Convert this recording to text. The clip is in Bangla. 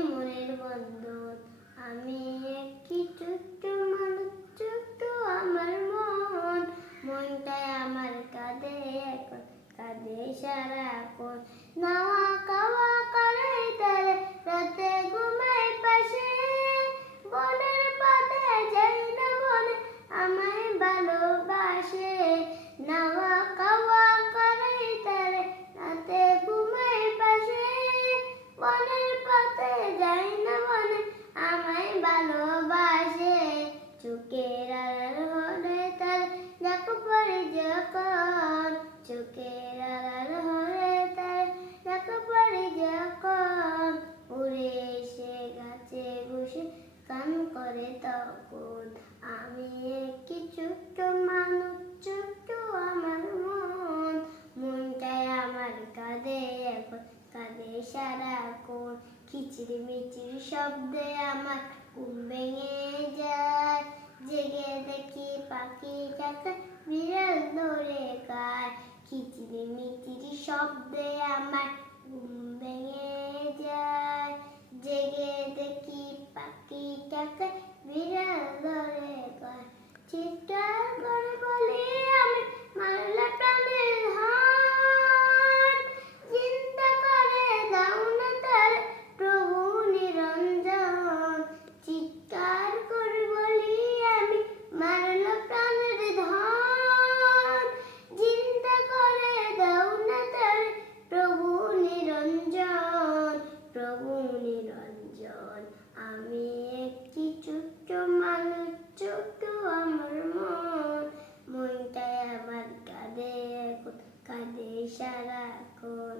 মনের আমি একটি ছোট্ট মানুষ, ছোট্ট আমার মন। মনটাই আমার এখন নাওয়া খাওয়া করে তারে রাতে ঘুমাই পাশে। বনের পাতে যাই না বনে, আমায় ভালোবাসে। নাওয়া আমি একটি ছোট্ট মানুষ, ছোট্ট আমার মন। মনটাই আমার কাঁদে এখন কাঁদে সারাক্ষণ খিচিড়ি মিচিড়ি শব্দে আমার ঘুম ভেঙে যায়। জেগে দেখি পাখি টাকা বিড়াল ধরে গায় খিচড়ি মিচিড়ি শব্দে আমার ঘুম ছোট্ট আমার মন মনটাই আমার কাঁদে কাঁদে সারাক্ষণ